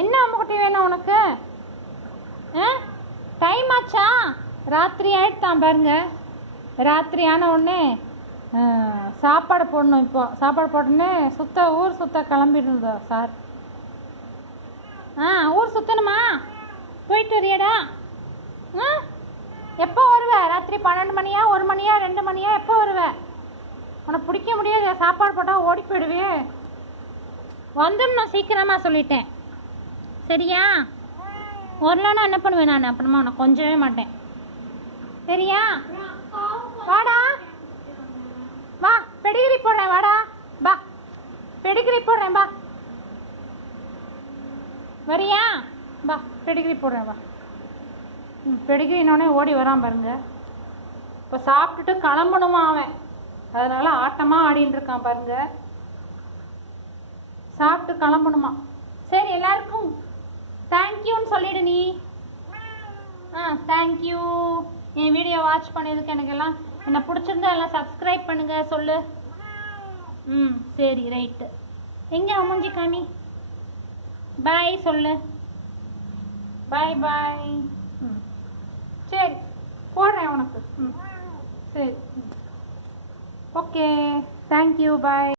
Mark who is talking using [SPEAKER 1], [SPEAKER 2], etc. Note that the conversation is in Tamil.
[SPEAKER 1] என்ன அம்முக்குட்டி வேணும் உனக்கு? ஆ? டைம் ஆச்சா? ராத்திரி ஆயிடுதான் பாருங்க. ராத்திரி ஆன உடனே சாப்பாடு போடணும் இப்போ. சாப்பாடு போட்டோன்னே சுத்த ஊர் சுத்த கிளம்பிடுதா சார். ஆ ஊர் சுற்றணுமா போயிட்டு வரியடா. ஆ? எப்போ வருவ? ராத்திரி பன்னெண்டு மணியா ஒரு மணியா ரெண்டு மணியா? எப்போ வருவ? உனக்கு பிடிக்க முடியாது. சாப்பாடு போட்டால் ஓடி போயிடுவே வந்துடணும் சீக்கிரமாக சொல்லிட்டேன். சரியா? வரலன்னா என்ன பண்ணுவேன் நான்? அப்புறமா உனக்கு கொஞ்சவே மாட்டேன். சரியா? வாடா. வா பெடிகிரி போடுறேன் வாடா. வா பெடிகிரி போடுறேன் வா. வரியா? வா பெடிகிரி போடுறேன் வா. பெடிகிரினோடனே ஓடி வரான் பாருங்க. இப்போ சாப்பிட்டுட்டு கிளம்பணுமா அவன்? அதனால ஆட்டமாக ஆடின்னு இருக்கான் பாருங்க. சாப்பிட்டு கிளம்பணுமா? சரி எல்லாருக்கும் தேங்க்யூன்னு சொல்லிடு நீ. ஆ தேங்க்யூ. என் வீடியோ வாட்ச் பண்ணதுக்கு எனக்கு எல்லாம் என்ன பிடிச்சிருந்தா எல்லாம் சப்ஸ்கிரைப் பண்ணுங்க சொல்லு. ம் சரி ரைட்டு எங்கே அமுஞ்சி காமி? பாய் சொல்லு. பாய் பாய் ம் சரி போடுறேன் உனக்கு. ம் சரி. Okay thank you bye